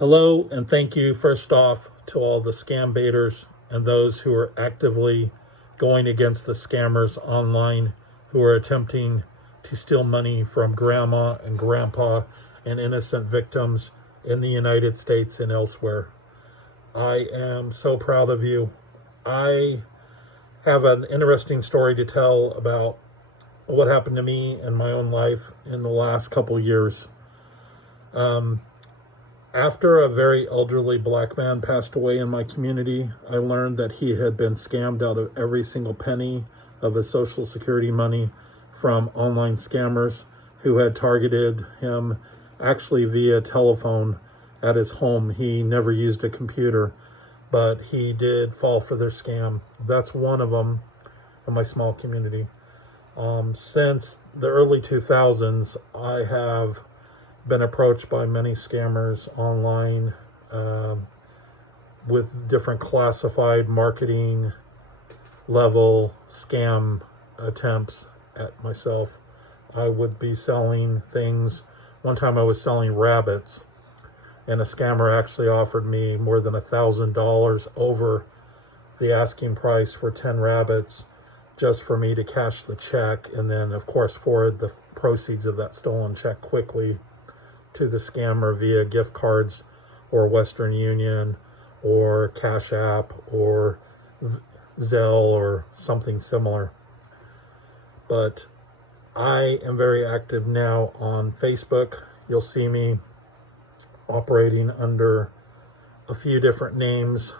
Hello, and thank you first off to all the scam baiters and those who are actively going against the scammers online who are attempting to steal money from grandma and grandpa and innocent victims in the United States and elsewhere. I am so proud of you. I have an interesting story to tell about what happened to me in my own life in the last couple years. After a very elderly black man passed away in my community, I learned that he had been scammed out of every single penny of his Social Security money from online scammers who had targeted him actually via telephone at his home. He never used a computer, but he did fall for their scam. That's one of them in my small community. Since the early 2000s, I have been approached by many scammers online with different classified marketing level scam attempts at myself. I would be selling things. One time I was selling rabbits, and a scammer actually offered me more than $1,000 over the asking price for 10 rabbits just for me to cash the check and then, of course, forward the proceeds of that stolen check quickly to the scammer via gift cards or Western Union or Cash App or Zelle or something similar. But I am very active now on Facebook. You'll see me operating under a few different names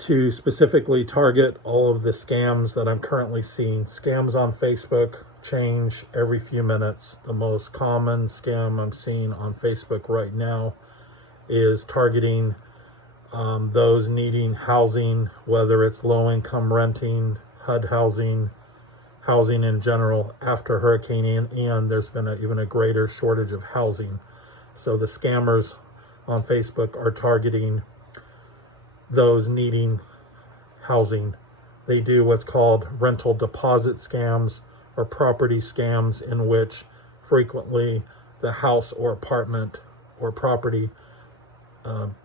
to specifically target all of the scams that I'm currently seeing. Scams on Facebook change every few minutes. The most common scam I'm seeing on Facebook right now is targeting those needing housing, whether it's low-income renting, HUD housing, housing in general. After Hurricane Ian, there's been even a greater shortage of housing. So the scammers on Facebook are targeting those needing housing. They do what's called rental deposit scams or property scams, in which frequently the house or apartment or property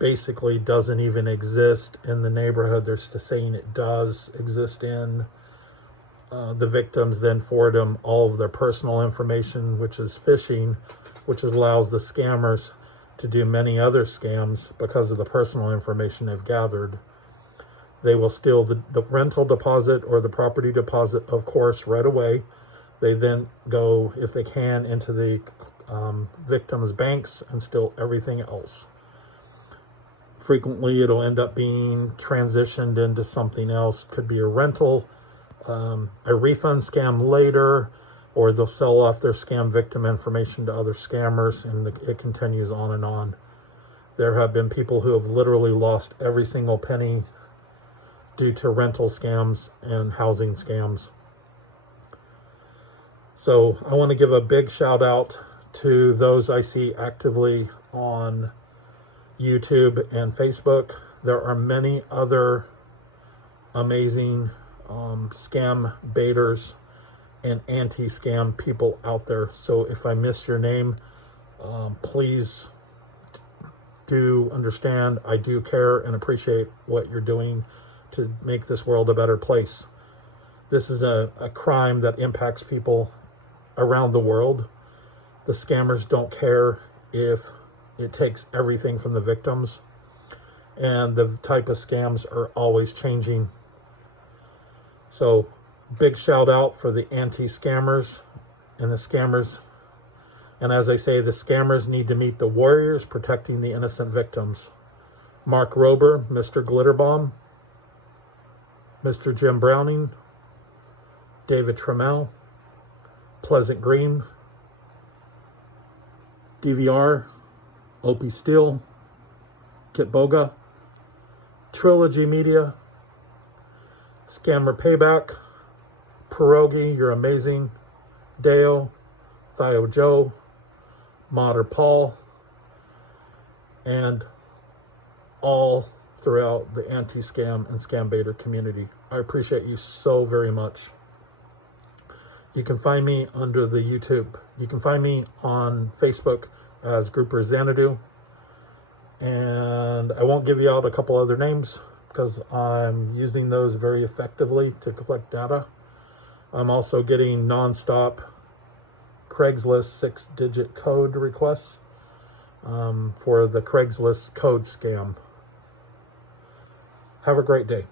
basically doesn't even exist in the neighborhood they're saying it does exist in. The victims then forward them all of their personal information, which is phishing, which allows the scammers to do many other scams because of the personal information they've gathered. They will steal the rental deposit or the property deposit, of course, right away. They then go, if they can, into the victims' banks and steal everything else. Frequently, it'll end up being transitioned into something else. Could be a rental, a refund scam later, or they'll sell off their scam victim information to other scammers, and it continues on and on. There have been people who have literally lost every single penny due to rental scams and housing scams. So I want to give a big shout out to those I see actively on YouTube and Facebook. There are many other amazing scam baiters and anti-scam people out there. So if I miss your name, please do understand I do care and appreciate what you're doing to make this world a better place. This is a crime that impacts people around the world. The scammers don't care if it takes everything from the victims, and the type of scams are always changing. So big shout out for the anti-scammers and the scammers. And as I say, the scammers need to meet the warriors protecting the innocent victims. Mark Rober, Mr. Glitterbomb, Mr. Jim Browning, David Trammell, Pleasant Green, DVR, Opie Steele, Kit Boga, Trilogy Media, Scammer Payback, Pierogi, you're amazing, Deo, Theo Joe, Modder Paul, and all throughout the anti-scam and scam baiter community. I appreciate you so very much. You can find me under the YouTube. You can find me on Facebook as Grouper Xanadu. And I won't give you out a couple other names because I'm using those very effectively to collect data. I'm also getting nonstop Craigslist 6-digit code requests for the Craigslist code scam. Have a great day.